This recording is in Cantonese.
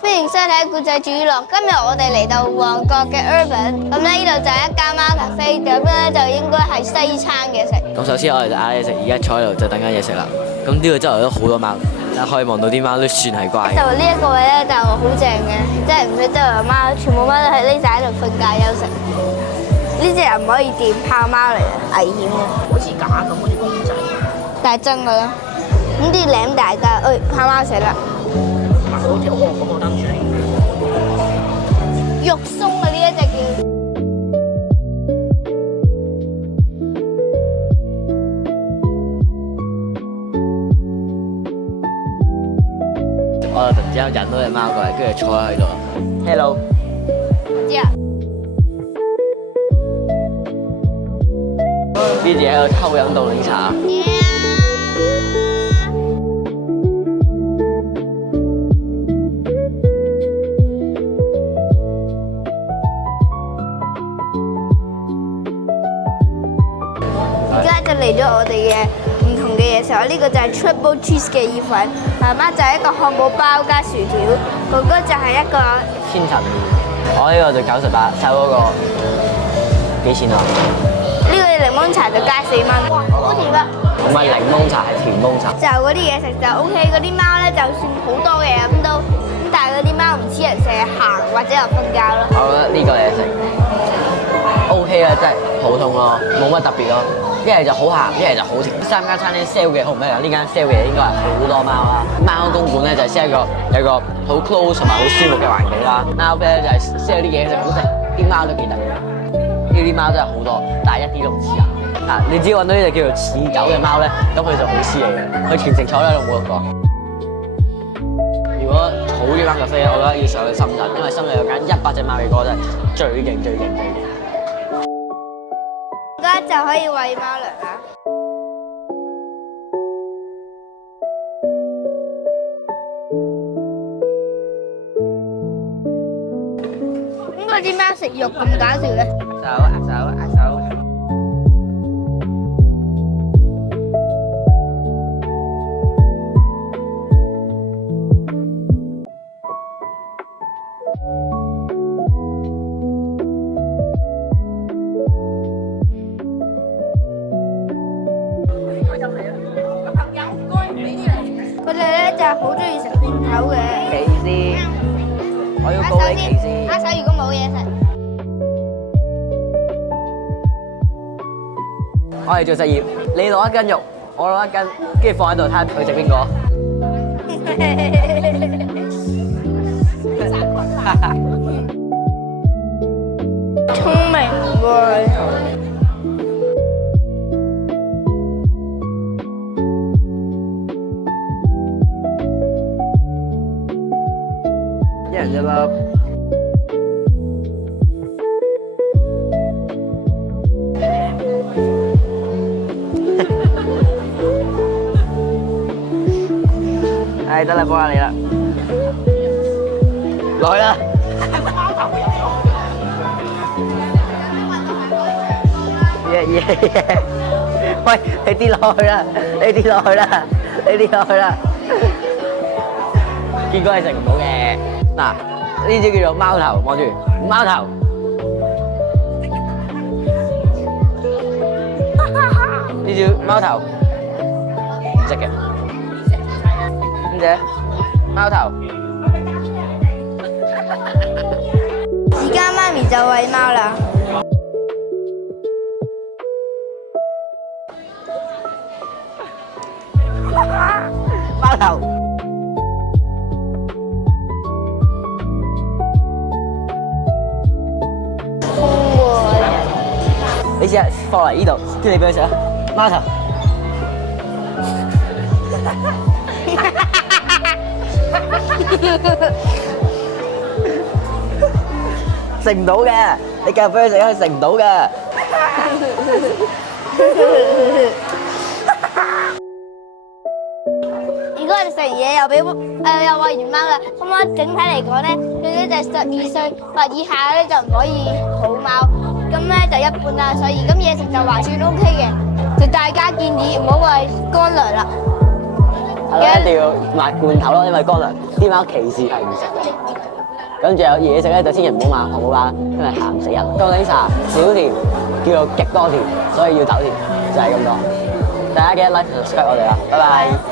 歡迎收睇故仔主樂。今日我哋嚟到旺角嘅 Urban，咁咧呢度就係一間貓咖啡，咁咧就應該係西餐嘅食。咁首先我哋就嗌嘢食，而家坐喺度就等緊嘢食啦。咁呢度周圍都好多貓，但可以望到啲貓都算係乖。就呢一個位咧就好正嘅，即係唔使周圍有貓，全部貓都係匿晒喺度瞓覺休息。呢隻又唔可以掂，豹貓嚟嘅，危險嘅。好似假咁，好似公仔。但係真嘅咯。咁啲舐大家，豹貓死啦！好似好咁我擔住你。肉鬆啊！呢一隻叫。我就突然之間引到隻貓過嚟，跟住坐喺度。Hello。知啊。呢隻喺度偷飲凍檸茶。而家就嚟咗我哋嘅唔同嘅嘢食，呢個就係 Triple Cheese 嘅意粉，媽媽就係一個漢堡包加薯條，哥哥就係一個千層麵。我呢個就98，收嗰個幾錢啊？呢個檸檬茶就加4蚊，哇，好甜啊！唔係檸檬茶，係甜檬茶。就嗰啲嘢食就 OK，嗰啲貓咧就算好多嘅咁都，咁但係嗰啲貓唔似人成日行或者又瞓覺咯。我覺得呢個嘢食 OK 啦，真係普通咯，冇乜特別咯。一係就好鹹，一係就好甜。三間餐廳 sell 嘅好唔一樣，呢間 sell 嘅應該係好多貓啦。貓公館咧就係 sell 有個好 close 同埋好舒服嘅環境啦。貓啡咧就係 sell 啲嘢食好食，啲貓都幾得意。呢啲貓真係好多，但係一啲都唔似人。嗱，你只要揾到呢隻叫做似狗嘅貓咧，咁佢就好似你嘅，佢全程坐喺度冇喐過。如果好呢間咖啡，我覺得要上去深圳，因為深圳有間100隻貓嘅歌真係最勁最勁最勁。而家就可以餵貓糧啦。點解啲貓食肉咁搞笑咧？手。佢哋咧就係好中意食罐頭嘅。歧視，我要告你歧視。握手如果冇嘢食。我哋做實驗，你攞1斤肉，我攞1斤，跟住放喺度睇下佢食邊個。聰明喎！一人一粒。係得啦，幫下你啦，落去啦。耶！喂，你跌落去啦！你跌落去啦！你跌落去啦！結果係食唔到嘅。嗱，呢隻叫做貓頭，望住貓頭。呢隻貓頭唔食嘅。呢隻貓頭。而家媽咪就餵貓啦。貓頭。你試下放嚟呢度，跟住你俾佢食啊！貓頭。食唔到嘅，你繼續俾佢食，佢食唔到嘅。如果我哋食完嘢又俾又餵完貓啦，咁我整體嚟講咧，佢咧就12歲或以下咧就唔可以抱貓，咁咧就一般啦。所以咁嘢食就還算 OK 嘅，就大家建議唔好餵乾糧啦。係咯，一定要買罐頭咯，因為乾糧啲貓歧視係唔食嘅。咁仲有嘢食咧，就千祈唔好買漢堡包，因為鹹死人。凍檸茶少甜，叫做極多甜，所以要走甜，就係咁多。大家記得 like 同 subscribe 我哋啦，拜拜。